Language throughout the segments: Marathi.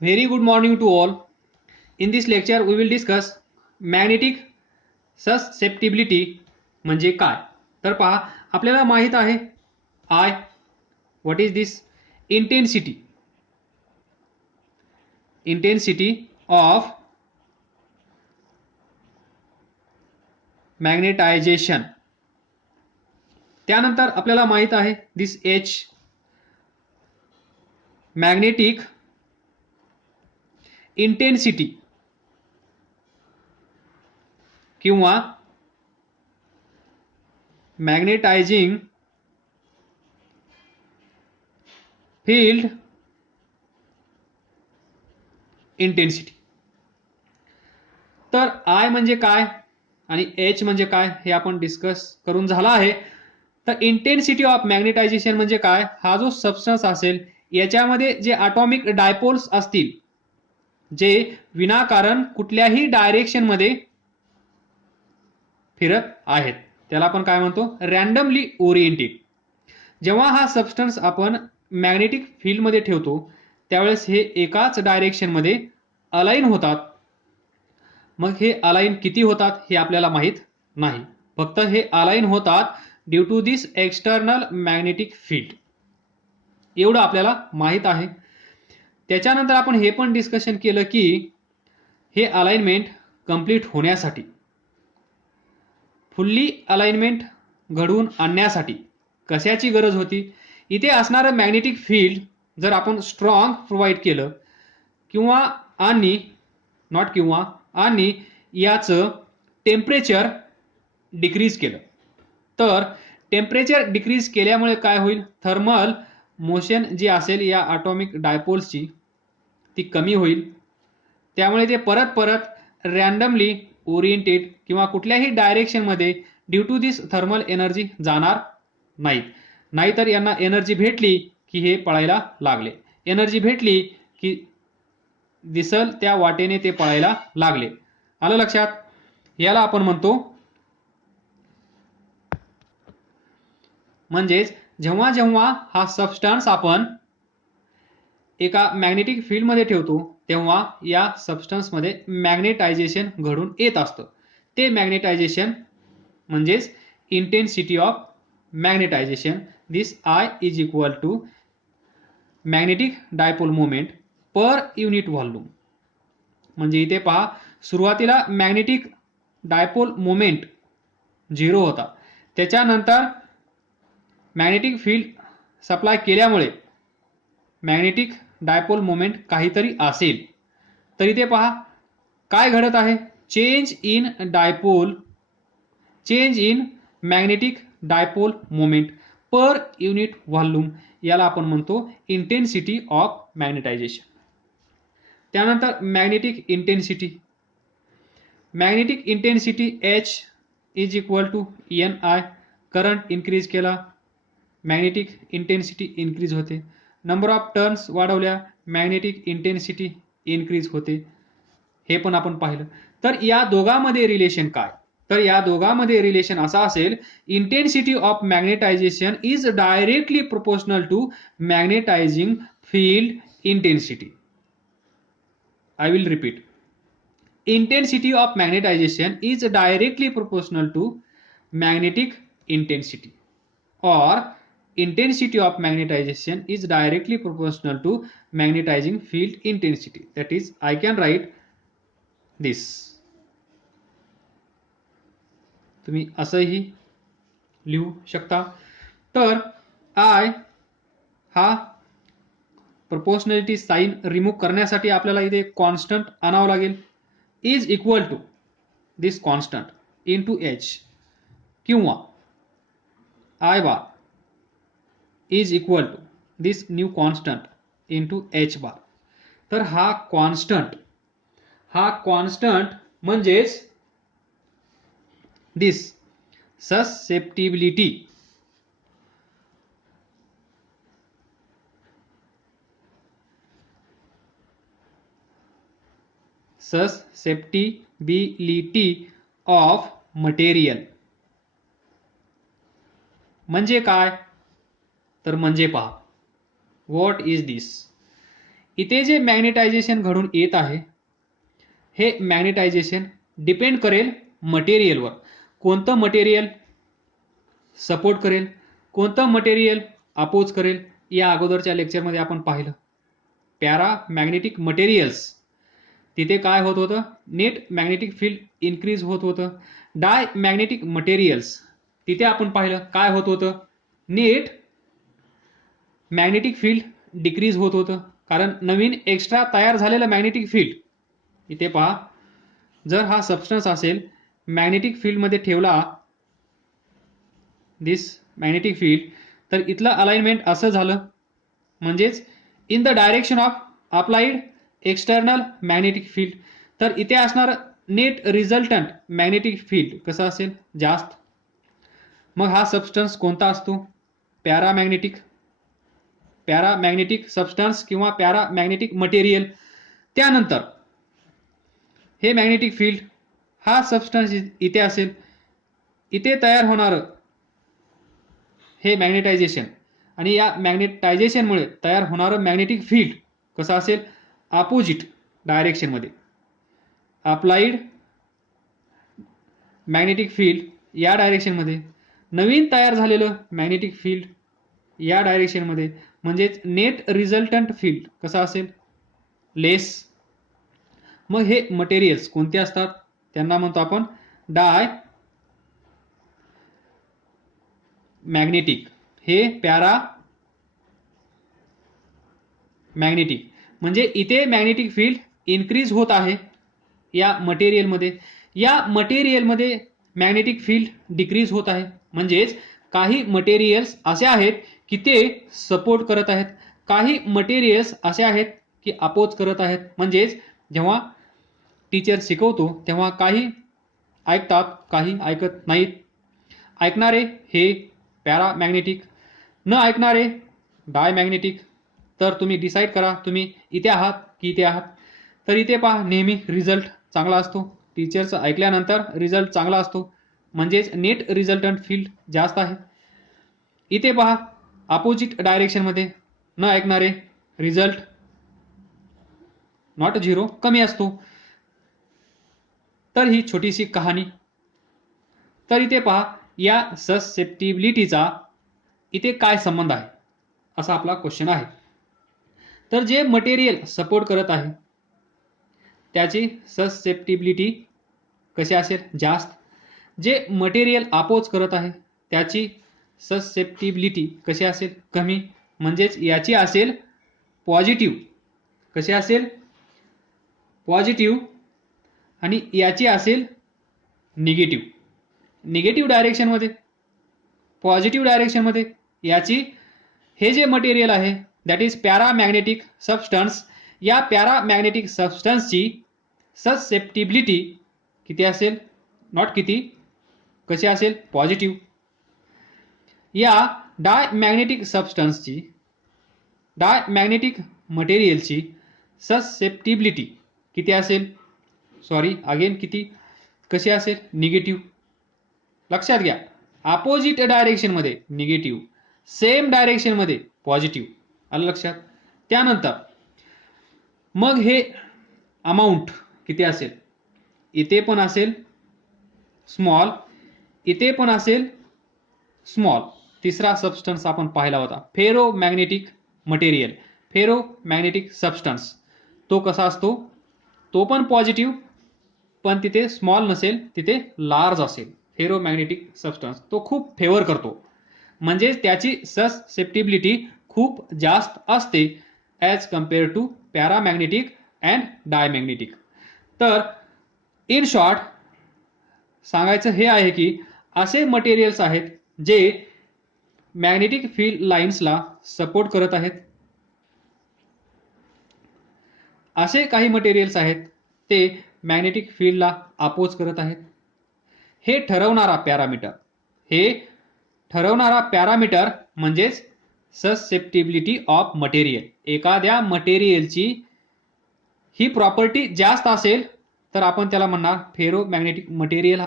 Very good morning to all. In this lecture, we will discuss magnetic susceptibility म्हणजे काय. तर पहा आपल्याला माहित आहे I. What is this? Intensity of magnetization. त्यानंतर आपल्याला माहित आहे this H. Magnetic intensity किंवा मॅग्नेटायझिंग फील्ड इंटेन्सिटी. तर आय म्हणजे काय आणि एच म्हणजे काय हे आपण डिस्कस करून झाला आहे. तर इंटेन्सिटी ऑफ मॅग्नेटायझेशन म्हणजे काय, हा जो सबस्टन्स असेल याच्यामध्ये जे ॲटॉमिक डायपोल्स असतील जे विनाकारण कुठल्याही डायरेक्शन मध्ये फिरत आहेत त्याला आपण काय म्हणतो, रॅन्डमली ओरिएंटेड. जेव्हा हा सबस्टन्स आपण मॅग्नेटिक फील्ड मध्ये ठेवतो त्यावेळेस हे एकाच डायरेक्शन मध्ये अलाइन होतात. मग हे अलाइन किती होतात हे आपल्याला माहित नाही, फक्त हे अलाइन होतात due to this external magnetic field, एवढं आपल्याला माहित आहे. त्याच्यानंतर आपण हे पण डिस्कशन केलं की हे अलाइनमेंट कंप्लीट होण्यासाठी, फुल्ली अलाइनमेंट घडवून आणण्यासाठी कशाची गरज होती. इथे असणारं मॅग्नेटिक फील्ड जर आपण स्ट्रॉंग प्रोव्हाइड केलं किंवा आणि याचं टेम्परेचर डिक्रीज केलं तर टेम्परेचर डिक्रीज केल्यामुळे काय होईल, थर्मल मोशन जी असेल या ॲटॉमिक डायपोल्सची ती कमी होईल. त्यामुळे ते परत परत रॅन्डमली ओरिएंटेड किंवा कुठल्याही डायरेक्शनमध्ये due to this thermal energy जाणार नाहीत. नाहीतर यांना एनर्जी भेटली की हे पळायला लागले, एनर्जी भेटली की दिसल त्या वाटेने ते पळायला लागले. आलं लक्षात. याला आपण म्हणतो, म्हणजेच जेव्हा जेव्हा हा सबस्टन्स आपण एका मॅग्नेटिक फील्ड मध्ये ठेवतो तेव्हा या सबस्टन्स मध्ये मॅग्नेटायझेशन घडून येत असतं. ते मॅग्नेटायझेशन म्हणजेच intensity of magnetization. This I is equal to magnetic dipole moment per unit volume. म्हणजे इथे पहा सुरुवातीला मॅग्नेटिक डायपोल मोमेंट 0 होता, त्याच्यानंतर मॅग्नेटिक फील्ड सप्लाय केल्यामुळे मॅग्नेटिक डायपोल मोमेंट काहीतरी असेल. तर इथे पहा काय घडत आहे, change in magnetic dipole moment per unit volume, याला आपण म्हणतो इंटेन्सिटी ऑफ मॅग्नेटायझेशन. त्यानंतर magnetic intensity H is equal to NI. Current increase केला मॅग्नेटिक इंटेन्सिटी इन्क्रीज होते, नंबर ऑफ टर्न्स वाढवल्या मॅग्नेटिक इंटेन्सिटी इन्क्रीज होते, हे पण आपण पाहिलं. तर या दोघांमध्ये रिलेशन काय, तर या दोघांमध्ये रिलेशन असा असेल, intensity of magnetization is directly proportional to magnetizing field intensity. I will repeat. Intensity of magnetization is directly proportional to magnetic intensity, or intensity of magnetization is directly proportional to magnetizing field intensity. That is, I can write this. तुम्ही असंही लिहू शकता. तर I हा प्रोपोर्शनॅलिटी साइन रिमूव्ह करण्यासाठी आपल्याला इथे कॉन्स्टंट आणावं लागेल, is equal to this constant into H, किंवा I bar is equal to this new constant into H bar. तर हा कॉन्स्टंट म्हणजेच दिस ससेप्टिबिलिटी ऑफ मटेरियल. म्हणजे काय, तर म्हणजे पहा व्हॉट इज दिस, इथे जे मॅग्नेटायझेशन घडून येत आहे हे मॅग्नेटायझेशन डिपेंड करेल मटेरियलवर. कोणतं मटेरियल सपोर्ट करेल, कोणतं मटेरियल अपोज करेल, या अगोदरच्या लेक्चरमध्ये आपण पाहिलं. पॅरामॅग्नेटिक मटेरियल्स तिथे काय होत होतं, नेट मॅग्नेटिक फील्ड इन्क्रीज होत होतं. डायमॅग्नेटिक मटेरियल्स तिथे आपण पाहिलं काय होत होतं, नेट मॅग्नेटिक फील्ड डिक्रीज होत होतं, कारण नवीन एक्स्ट्रा तयार झालेलं मॅग्नेटिक फील्ड. इथे पहा, जर हा सबस्टन्स असेल मॅग्नेटिक फील्डमध्ये ठेवला दिस मॅग्नेटिक फील्ड, तर इथलं अलाइनमेंट असं झालं, म्हणजेच in the direction of applied external magnetic field. तर इथे असणार नेट रिझल्टंट मॅग्नेटिक फील्ड कसं असेल, जास्त. मग हा सबस्टन्स कोणता असतो, पॅरामॅग्नेटिक. पॅरामॅग्नेटिक सबस्टन्स किंवा पॅरामॅग्नेटिक मटेरियल. त्यानंतर हे मॅग्नेटिक फील्ड, हा सबस्टन्स इथे असेल, इथे तयार होणार हे मॅग्नेटायझेशन, आणि या मॅग्नेटायझेशनमुळे तयार होणारं मॅग्नेटिक फील्ड कसं असेल, अपोजिट डायरेक्शनमध्ये. अप्लाइड मॅग्नेटिक फील्ड या डायरेक्शनमध्ये, नवीन तयार झालेलं मॅग्नेटिक फील्ड या डायरेक्शनमध्ये, म्हणजेच नेट रिझल्टंट फील्ड कसं असेल, लेस. मग हे मटेरियल्स कोणते असतात, त्यांना म्हणतो आपण डाय मॅग्नेटिक. हे पॅरा मॅग्नेटिक, म्हणजे इथे मॅग्नेटिक फील्ड इन्क्रीज होत आहे या मटेरियलमध्ये, या मटेरियलमध्ये मॅग्नेटिक फील्ड डिक्रीज होत आहे. म्हणजेच काही मटेरियल्स असे आहेत की ते सपोर्ट करत आहेत, काही मटेरियल्स असे आहेत की अपोज करत आहेत. म्हणजेच जेव्हा टीचर शिकवतो तेव्हा काही ऐकतात, काही ऐकत नाहीत. ऐकणारे हे पॅरामॅग्नेटिक, न ऐकणारे डायमॅग्नेटिक. तर तुम्ही डिसाईड करा तुम्ही इथे आहात की इथे आहात. तर इथे पहा, नेहमी रिझल्ट चांगला असतो, टीचरचं ऐकल्यानंतर रिझल्ट चांगला असतो, म्हणजेच नेट रिझल्टंट फील्ड जास्त आहे. इथे पहा, अपोजिट डायरेक्शनमध्ये न ऐकणारे रिझल्ट नॉट झिरो, कमी असतो. तर ही छोटीशी कहाणी. तर इथे पहा, या ससेप्टिबिलिटीचा इथे काय संबंध आहे, असा आपला क्वेश्चन आहे. तर जे मटेरियल सपोर्ट करत आहे त्याची ससेप्टिबिलिटी कशी असेल, जास्त. जे मटेरियल अपोज करत आहे त्याची ससेप्टिबिलिटी कशी असेल, कमी. म्हणजेच याची असेल पॉझिटिव्ह, कशी असेल, पॉझिटिव्ह, आणि याची असेल निगेटिव्ह. निगेटिव्ह डायरेक्शनमध्ये, पॉझिटिव्ह डायरेक्शनमध्ये याची, हे जे मटेरियल आहे दॅट इज पॅरामॅग्नेटिक सबस्टन्स, या पॅरामॅग्नेटिक सबस्टन्सची ससेप्टिबिलिटी किती असेल, नॉट किती, कशी असेल, पॉझिटिव्ह. या डायमॅग्नेटिक सबस्टन्सची, डायमॅग्नेटिक मटेरियलची ससेप्टिबिलिटी किती असेल, सॉरी अगेन किती, कशी असेल, निगेटिव्ह. लक्षात घ्या, अपोजिट डायरेक्शनमध्ये निगेटिव्ह, सेम डायरेक्शनमध्ये पॉझिटिव्ह. आलं लक्षात. त्यानंतर मग हे अमाऊंट किती असेल, इथे पण असेल स्मॉल, इथे पण असेल स्मॉल. तिसरा सबस्टन्स आपण पाहिला होता, फेरोमॅग्नेटिक मटेरियल, फेरोमॅग्नेटिक सबस्टन्स. तो कसा असतो, तो पण पॉझिटिव्ह, पण तिथे स्मॉल नसेल, तिथे लार्ज असेल. फेरोमॅग्नेटिक सबस्टन्स तो खूप फेवर करतो, म्हणजेच त्याची ससेप्टिबिलिटी खूप जास्त असते as compared to paramagnetic and diamagnetic. तर इन शॉर्ट सांगायचं हे आहे की असे मटेरियल्स आहेत जे मॅग्नेटिक फील्ड लाईन्सला सपोर्ट करत आहेत, असे काही मटेरियल्स आहेत ते मॅग्नेटिक फील्डला अपोज करत आहेत. हे ठरवणारा पॅरामीटर, हे ठरवणारा पॅरामीटर म्हणजेच ससेप्टिबिलिटी ऑफ मटेरियल. एखाद्या मटेरियलची ही प्रॉपर्टी जास्त असेल तर आपण त्याला म्हणणार फेरोमॅग्नेटिक मटेरियल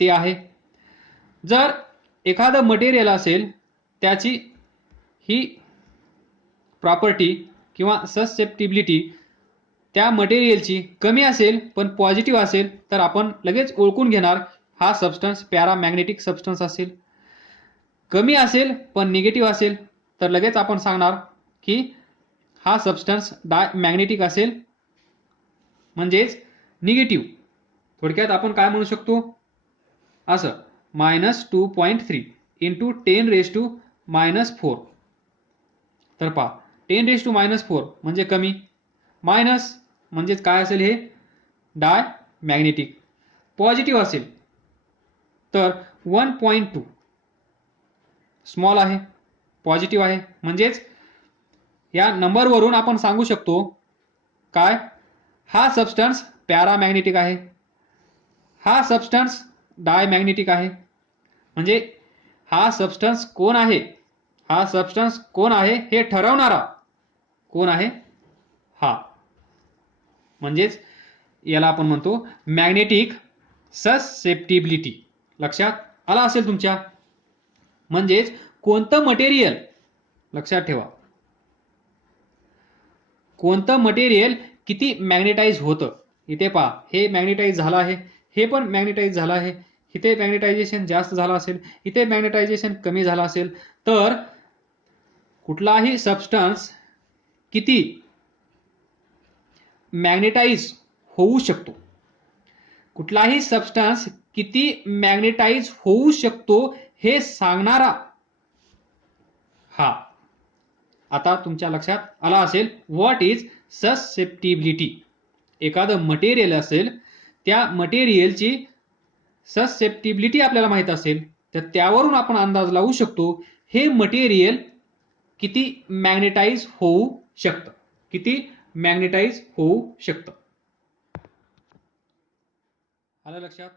ते आहे. जर एखादं मटेरियल असेल त्याची ही प्रॉपर्टी किंवा ससेप्टिबिलिटी त्या मटेरियलची कमी असेल पण पॉझिटिव्ह असेल तर आपण लगेच ओळखून घेणार हा सबस्टन्स पॅरामॅग्नेटिक सबस्टन्स असेल. कमी असेल पण निगेटिव्ह असेल तर लगेच आपण सांगणार की हा सबस्टन्स डायमॅग्नेटिक असेल म्हणजेच निगेटिव्ह. थोडक्यात आपण काय म्हणू शकतो असं -2.3 इंटू 10⁻⁻⁴. तर पहा 10⁻⁻⁴ म्हणजे कमी, मायनस म्हणजेच काय असेल हे डायमॅग्नेटिक. पॉझिटिव्ह असेल तर 1.2 स्मॉल आहे, पॉझिटिव्ह आहे. म्हणजेच या नंबरवरून आपण सांगू शकतो काय हा सबस्टन्स पॅरामॅग्नेटिक आहे, हा सबस्टन्स डायमॅग्नेटिक आहे. म्हणजे हा सबस्टन्स कोण आहे, हा सबस्टन्स कोण आहे हे ठरवणारा कोण आहे हा. म्हणजेच याला आपण म्हणतो मॅग्नेटिक ससेप्टिबिलिटी. लक्षात आला असेल तुमच्या. म्हणजेच कोणतं मटेरियल, लक्षात ठेवा, कोणतं मटेरियल किती मॅग्नेटाइज होतं. इथे पहा हे मॅग्नेटाइज झालं आहे, हे पण मॅग्नेटाइज झालं आहे. इथे मॅग्नेटायझेशन जास्त झालं असेल, इथे मॅग्नेटायझेशन कमी झालं असेल. तर कुठलाही सबस्टन्स किती मॅग्नेटाइज होऊ शकतो, कुठलाही सबस्टन्स किती मॅग्नेटाइज होऊ शकतो हे सांगणारा हा. आता तुमच्या लक्षात आला असेल व्हॉट इज ससेप्टिबिलिटी. एखादं मटेरियल असेल, त्या मटेरियलची ससेप्टिबिलिटी आपल्याला माहित असेल तर त्यावरून आपण अंदाज लावू शकतो हे मटेरियल किती मॅग्नेटाइज होऊ शकतं, किती मॅग्नेटाइज होऊ शकतं. आलं लक्षात.